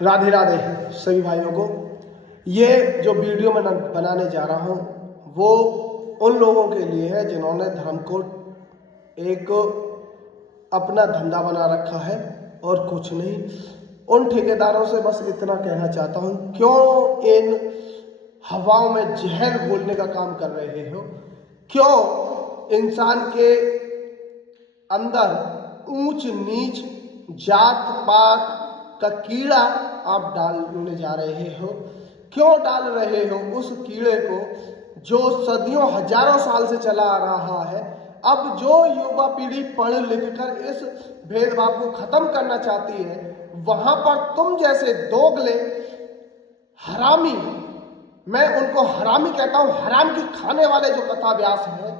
राधे राधे सभी भाइयों को। ये जो वीडियो मैं बनाने जा रहा हूँ वो उन लोगों के लिए है जिन्होंने धर्म को एक अपना धंधा बना रखा है और कुछ नहीं। उन ठेकेदारों से बस इतना कहना चाहता हूँ, क्यों इन हवाओं में जहर घोलने का काम कर रहे हो? क्यों इंसान के अंदर ऊंच नीच जात पात का कीड़ा आप डालने जा रहे हो? क्यों डाल रहे हो उस कीड़े को जो सदियों हजारों साल से चला आ रहा है? अब जो युवा पीढ़ी पढ़ लिख कर इस भेदभाव को खत्म करना चाहती है, वहां पर तुम जैसे दोगले हरामी, मैं उनको हरामी कहता हूं, हराम की खाने वाले जो कथा व्यास हैं,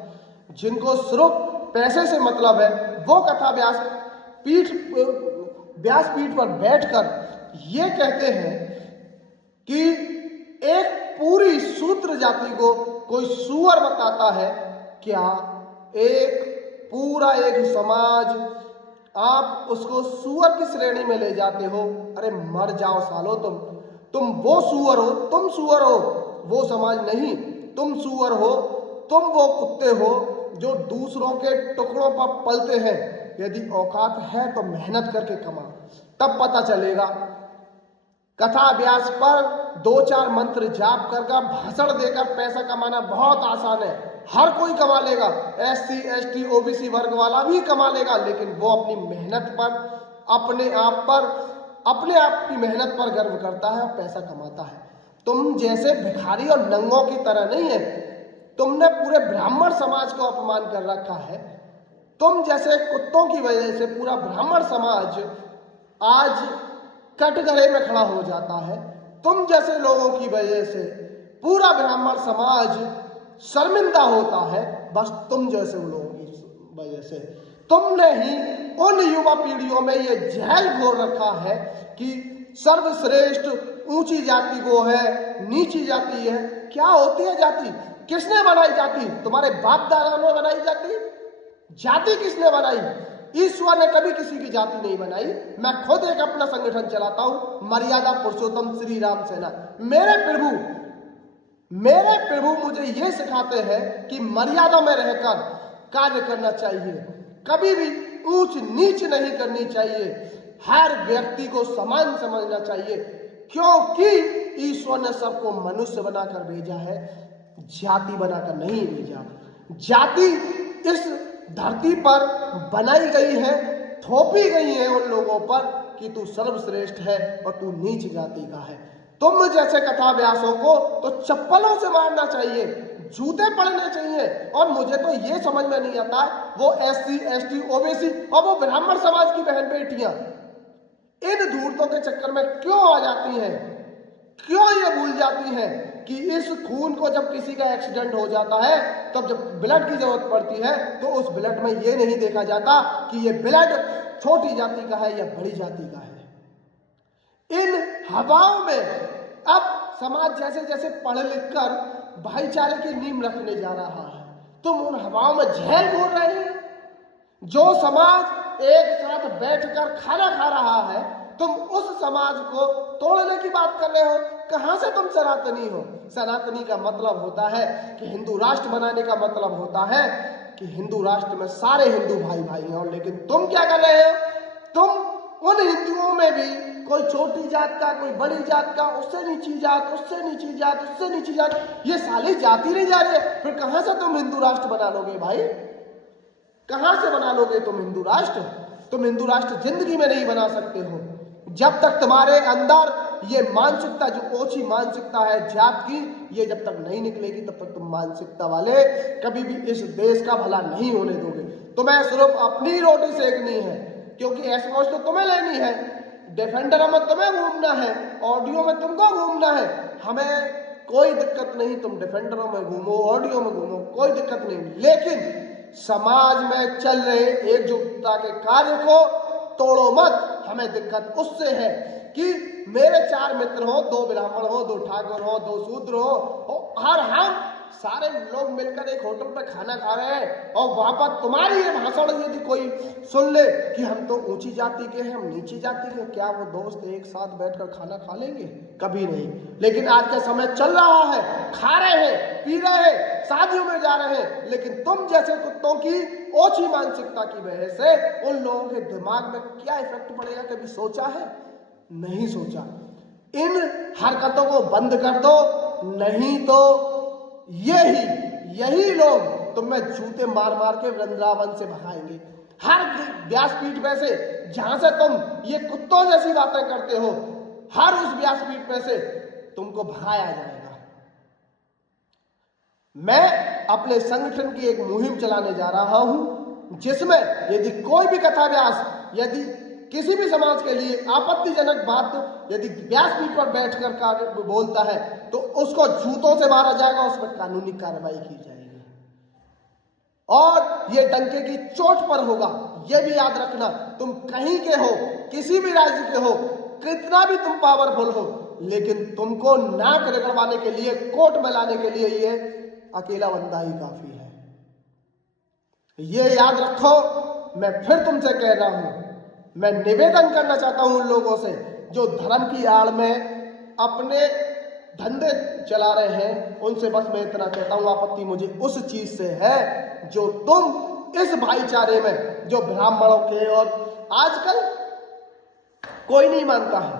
जिनको सिर्फ पैसे से मतलब है, वो कथा व्यास व्यासपीठ पर बैठकर ये कहते हैं कि एक पूरी शूद्र जाति को कोई सुअर बताता है। क्या एक पूरा एक समाज आप उसको सुअर की श्रेणी में ले जाते हो? अरे मर जाओ सालो, तुम वो सुअर हो, तुम सुअर हो, वो समाज नहीं। तुम सुअर हो, तुम वो कुत्ते हो जो दूसरों के टुकड़ों पर पलते हैं। यदि औकात है तो मेहनत करके कमा, तब पता चलेगा। कथा व्यास पर 2-4 मंत्र जाप कर भाषण देकर पैसा कमाना बहुत आसान है, हर कोई कमा लेगा। SC ST OBC वर्ग वाला भी कमा लेगा, लेकिन वो अपनी मेहनत पर, अपने आप की मेहनत पर गर्व करता है और पैसा कमाता है। तुम जैसे भिखारी और नंगों की तरह नहीं है। तुमने पूरे ब्राह्मण समाज को अपमान कर रखा है। तुम जैसे कुत्तों की वजह से पूरा ब्राह्मण समाज आज कटघरे में खड़ा हो जाता है। तुम जैसे लोगों की वजह से पूरा ब्राह्मण समाज शर्मिंदा होता है। बस तुम जैसे लोगों की वजह से। तुमने ही उन युवा पीढ़ियों में ये जहल घोर रखा है कि सर्वश्रेष्ठ ऊंची जाति वो है, नीची जाति है। क्या होती है जाति? किसने बनाई जाति? तुम्हारे बाप दादा ने बनाई जाति? जाति किसने बनाई? ईश्वर ने कभी किसी की जाति नहीं बनाई। मैं खुद एक अपना संगठन चलाता हूं, मर्यादा पुरुषोत्तम श्री राम सेना। मेरे प्रभु मुझे ये सिखाते हैं कि मर्यादा में रहकर कार्य करना चाहिए, कभी भी ऊंच नीच नहीं करनी चाहिए, हर व्यक्ति को समान समझना चाहिए, क्योंकि ईश्वर ने सबको मनुष्य बनाकर भेजा है, जाति बनाकर नहीं भेजा। जाति इस धरती पर बनाई गई है, थोपी गई है उन लोगों पर कि तू सर्वश्रेष्ठ है और तू नीच जाति का है। तुम जैसे कथा व्यासों को तो चप्पलों से मारना चाहिए, जूते पड़ने चाहिए। और मुझे तो ये समझ में नहीं आता, वो SC ST OBC और वो ब्राह्मण समाज की बहन बेटियां इन धूर्तों के चक्कर में क्यों आ जाती हैं? क्यों ये भूल जाती हैं कि इस खून को जब किसी का एक्सीडेंट हो जाता है, तब जब ब्लड की जरूरत पड़ती है तो उस ब्लड में ये नहीं देखा जाता कि ये ब्लड छोटी जाति का है या बड़ी जाति का है। इन हवाओं में अब समाज जैसे जैसे पढ़ लिख कर भाईचारे की नींव रखने जा रहा है, तुम उन हवाओं में जहर घोल रहे हैं। जो समाज एक साथ बैठकर खाना खा रहा है, तुम उस समाज को तोड़ने की बात कर रहे हो। कहां से तुम सनातनी हो? सनातनी का मतलब होता है कि हिंदू राष्ट्र बनाने का मतलब होता है कि हिंदू राष्ट्र में सारे हिंदू भाई भाई हैं। और लेकिन तुम क्या कर रहे हो? तुम उन हिंदुओं में भी कोई छोटी जात का, कोई बड़ी जात का, उससे नीची जात, उससे नीची जात, उससे नीची जात, ये सारी जाति नहीं जा रहे। फिर कहां से तुम हिंदू राष्ट्र बना लोगे भाई? कहां से बना लोगे तुम हिंदू राष्ट्र? तुम हिंदू राष्ट्र जिंदगी में नहीं बना सकते हो जब तक तुम्हारे अंदर ये मानसिकता, जो ओछी मानसिकता है जात की, ये जब तक नहीं निकलेगी तब तक तुम मानसिकता वाले कभी भी इस देश का भला नहीं होने दोगे। तुम्हें सिर्फ अपनी रोटी सेकनी है, क्योंकि ऐश्वर्य तो तुम्हें लेनी है, डिफेंडर में तुम्हें घूमना है, ऑडियो में तुमको घूमना है। हमें कोई दिक्कत नहीं, तुम डिफेंडरों में घूमो, ऑडियो में घूमो, कोई दिक्कत नहीं। लेकिन समाज में चल रहे एकजुटता के कार्य को तोड़ो मत। हमें दिक्कत उससे है कि मेरे 4 मित्र हो, 2 ब्राह्मण हो, 2 ठाकुर हो, 2 शूद्र हो, और हम सारे लोग मिलकर एक होटल पे खाना खा रहे हैं और वहां पर तुम्हारी ये भाषण यदि कोई सुन ले कि हम तो ऊंची जाति के हैं, हम नीची जाति के, क्या वो दोस्त एक साथ बैठकर खाना खा लेंगे? कभी नहीं। लेकिन आज का समय चल रहा है, खा रहे हैं, पी रहे हैं, शादियों में जा रहे हैं, लेकिन तुम जैसे कुत्तों की ओछी मानसिकता की वजह से उन लोगों के दिमाग में क्या इफेक्ट पड़ेगा, कभी सोचा है? नहीं सोचा। इन हरकतों को बंद कर दो, नहीं तो यही लोग तुम्हें जूते मार मार के वृंदावन से भगाएंगे। हर व्यासपीठ पे से जहां से तुम ये कुत्तों जैसी बातें करते हो, हर उस व्यासपीठ पे से तुमको भगाया जाएगा। मैं अपने संगठन की एक मुहिम चलाने जा रहा हूं, जिसमें यदि कोई भी कथा व्यास यदि किसी भी समाज के लिए आपत्तिजनक बात यदि व्यासपीठ पर बैठकर बोलता है तो उसको जूतों से मारा जाएगा, उस पर कानूनी कार्रवाई की जाएगी और ये डंके की चोट पर होगा। ये भी याद रखना, तुम कहीं के हो, किसी भी राज्य के हो, कितना भी तुम पावरफुल हो, लेकिन तुमको नाक रगड़वाने के लिए, कोर्ट में लाने के लिए ये अकेला बंदा ही काफी है। ये याद रखो। मैं फिर तुमसे कह रहा हूं, मैं निवेदन करना चाहता हूं उन लोगों से जो धर्म की आड़ में अपने धंधे चला रहे हैं, उनसे बस मैं इतना कहता हूं, आपत्ति मुझे उस चीज से है जो तुम इस भाईचारे में, जो ब्राह्मणों के, और आजकल कोई नहीं मानता है,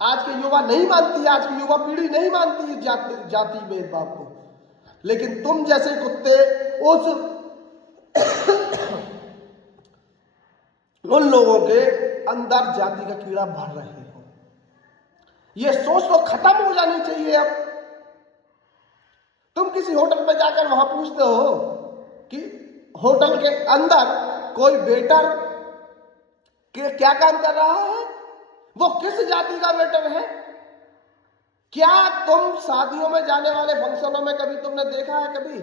आज के युवा नहीं मानती है, आज की युवा पीढ़ी नहीं मानती है जाति भेदभाव को, लेकिन तुम जैसे कुत्ते उन लोगों के अंदर जाति का कीड़ा भर रहे हो। ये सोच तो खत्म हो जानी चाहिए। अब तुम किसी होटल पे जाकर वहां पूछते हो कि होटल के अंदर कोई वेटर क्या काम कर रहा है, वो किस जाति का वेटर है? क्या तुम शादियों में जाने वाले फंक्शनों में कभी तुमने देखा है? कभी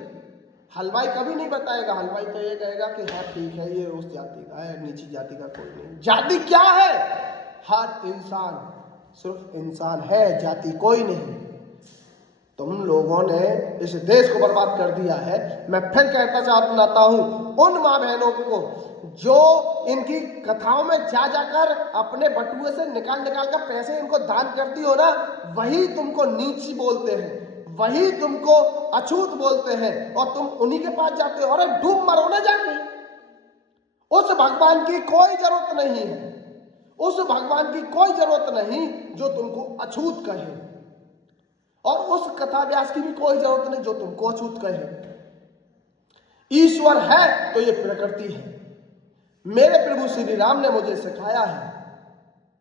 हलवाई कभी नहीं बताएगा। हलवाई तो ये कहेगा कि हाँ ठीक है, ये उस जाति का है, नीची जाति का कोई नहीं। जाति क्या है? हर इंसान सिर्फ इंसान है, जाति कोई नहीं। तुम लोगों ने इस देश को बर्बाद कर दिया है। मैं फिर कहता चाहता हूं उन माँ बहनों को जो इनकी कथाओं में जा जाकर अपने बटुए से निकाल कर पैसे इनको दान करती हो ना, वही तुमको नीची बोलते हैं, वही तुमको अछूत बोलते हैं और तुम उन्हीं के पास जाते हो। अरे डूब मरो ना जाके। उस भगवान की कोई जरूरत नहीं है, उस भगवान की कोई जरूरत नहीं जो तुमको अछूत कहे, और उस कथा व्यास की भी कोई जरूरत नहीं जो तुमको अछूत कहे। ईश्वर है तो ये प्रकृति है। मेरे प्रभु श्री राम ने मुझे सिखाया है,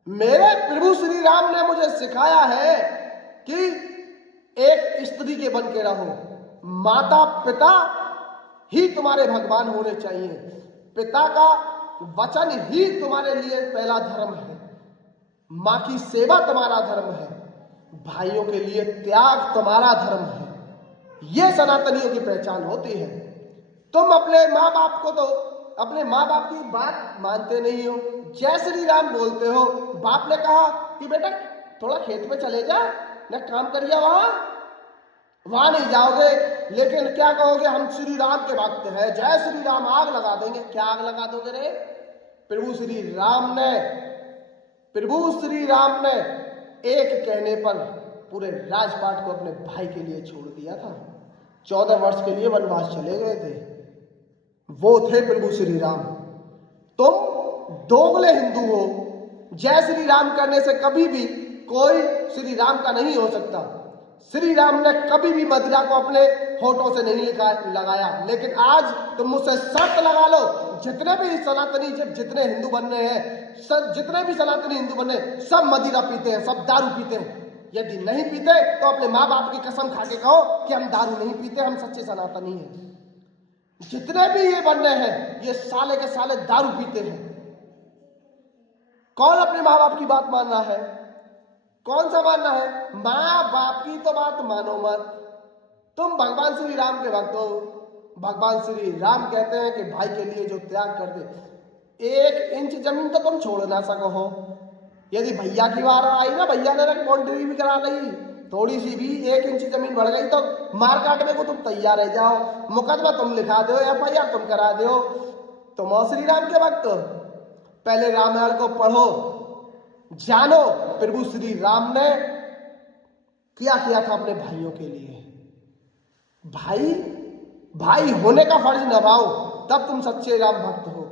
मेरे प्रभु श्री राम ने मुझे सिखाया है कि एक स्त्री के बन के रहो। माता पिता ही तुम्हारे भगवान होने चाहिए। पिता का वचन ही तुम्हारे लिए पहला धर्म है। माँ की सेवा तुम्हारा धर्म है। भाइयों के लिए त्याग तुम्हारा धर्म है। यह सनातनियों की पहचान होती है। तुम अपने माँ बाप को तो अपने माँ बाप की बात मानते नहीं हो, जय श्री राम बोलते हो। बाप ने कहा कि बेटा थोड़ा खेत में चले जा, न काम करिए, वहां नहीं जाओगे, लेकिन क्या कहोगे, हम श्री राम के भक्त हैं, जय श्री राम, आग लगा देंगे। क्या आग लगा दोगे रे? प्रभु श्री राम ने एक कहने पर पूरे राजपाट को अपने भाई के लिए छोड़ दिया था। 14 वर्ष के लिए वनवास चले गए थे, वो थे प्रभु श्री राम। तुम दोगले हिंदू हो। जय श्री राम करने से कभी भी कोई श्री राम का नहीं हो सकता। श्री राम ने कभी भी मदिरा को अपने होठों से नहीं लगाया, लेकिन आज तुम मुझसे शर्त लगा लो, जितने भी सनातनी जितने हिंदू बन रहे हैं, जितने भी सनातनी हिंदू बन रहे, सब मदिरा पीते हैं, सब दारू पीते हैं। यदि नहीं पीते तो अपने माँ बाप की कसम खा के कहो कि हम दारू नहीं पीते, हम सच्चे सनातनी हैं। जितने भी ये बन रहे हैं, ये साले के साले दारू पीते हैं। कौन अपने माँ बाप की बात मान रहा है? कौन सा मानना है? माँ बाप की तो बात मानो मत। तुम भगवान श्री राम के भक्त हो। भगवान श्री राम कहते हैं कि भाई के लिए जो त्याग कर दे, 1 इंच जमीन तो तुम छोड़ ना सको हो। यदि भैया की बार आई ना, भैया ने बाउंड्री भी करा ली, थोड़ी सी भी 1 इंच जमीन बढ़ गई तो मार काटने को तुम तैयार रह जाओ, मुकदमा तुम लिखा दो, FIR तुम करा दो। तो श्री राम के वक्त पहले रामायण को पढ़ो, जानो प्रभु श्री राम ने क्या किया था अपने भाइयों के लिए। भाई होने का फर्ज निभाओ तब तुम सच्चे राम भक्त हो,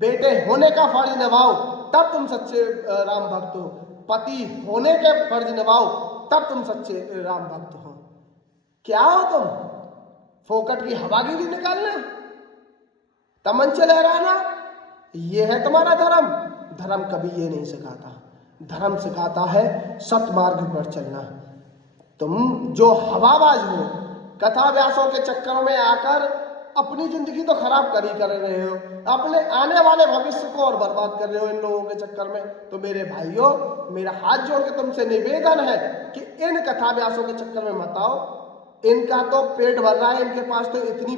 बेटे होने का फर्ज निभाओ तब तुम सच्चे राम भक्त हो, पति होने के फर्ज निभाओ तब तुम सच्चे राम भक्त हो। क्या हो तुम? फोकट की हवागिरी निकालना, तमंचे लहराना, ये है तुम्हारा धर्म? धर्म कभी ये नहीं सिखाता। धर्म सिखाता है सतमार्ग पर चलना। तुम जो हवाबाज हो, कथा व्यासों के चक्कर में आकर अपनी जिंदगी तो खराब कर रहे हो, अपने आने वाले भविष्य को और बर्बाद कर रहे हो इन लोगों के चक्कर में। तो मेरे भाइयों, मेरा हाथ जोड़ के तुमसे निवेदन है कि इन कथा व्यासों के चक्कर में मत आओ। इनका तो पेट भर रहा है, इनके पास तो इतनी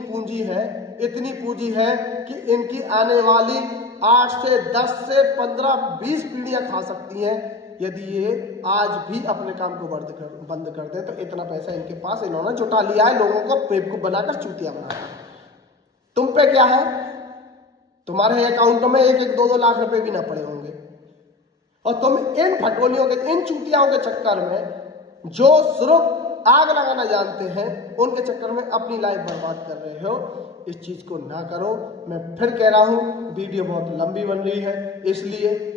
पूंजी है कि इनकी आने वाली 8 से 10 से 15 20 पीढ़ियां खा सकती हैं यदि ये आज भी अपने काम को बंद कर दें। तो इतना पैसा इनके पास इन्होंने जुटा लिया है, लोगों को बेवकूफ बनाकर चूतिया बनाकर। तुम पे क्या है? तुम्हारे अकाउंट में 1-1, 2-2 लाख रुपए भी ना पड़े होंगे, और तुम इन फटोलियों के, इन चूतियाओं के चक्कर में जो सिर्फ आग लगाना जानते हैं, उनके चक्कर में अपनी लाइफ बर्बाद कर रहे हो। इस चीज को ना करो। मैं फिर कह रहा हूं, वीडियो बहुत लंबी बन रही है, इसलिए